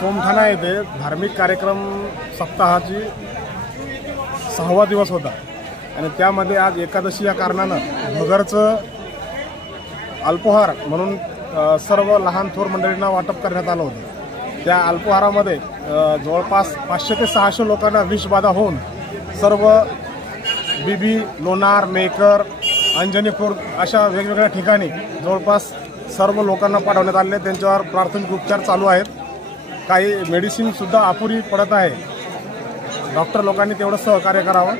सोमठाणा येथे धार्मिक कार्यक्रम सप्ताहाची 6वा दिवस होता आणि त्यामध्ये आज एकादशी या कारणानं भगरचं अल्पोहार म्हणून सर्व लहान थोर मंडळींना वाटप करण्यात आलं होतं। त्या अल्पोहारामध्ये जवळपास 500 ते 600 लोकांना विषबाधा होऊन सर्व बीबी, लोणार, मेकर, अंजनी खुर्द अशा वेगवेगळ्या ठिकाणी जवळपास सर्व लोकांना पाठवण्यात आले। त्यांच्यावर प्राथमिक उपचार चालू आहेत। काही मेडिसिनसुद्धा अपुरी पडत आहे। डॉक्टर लोकांनी तेवढं सहकार्य करावं।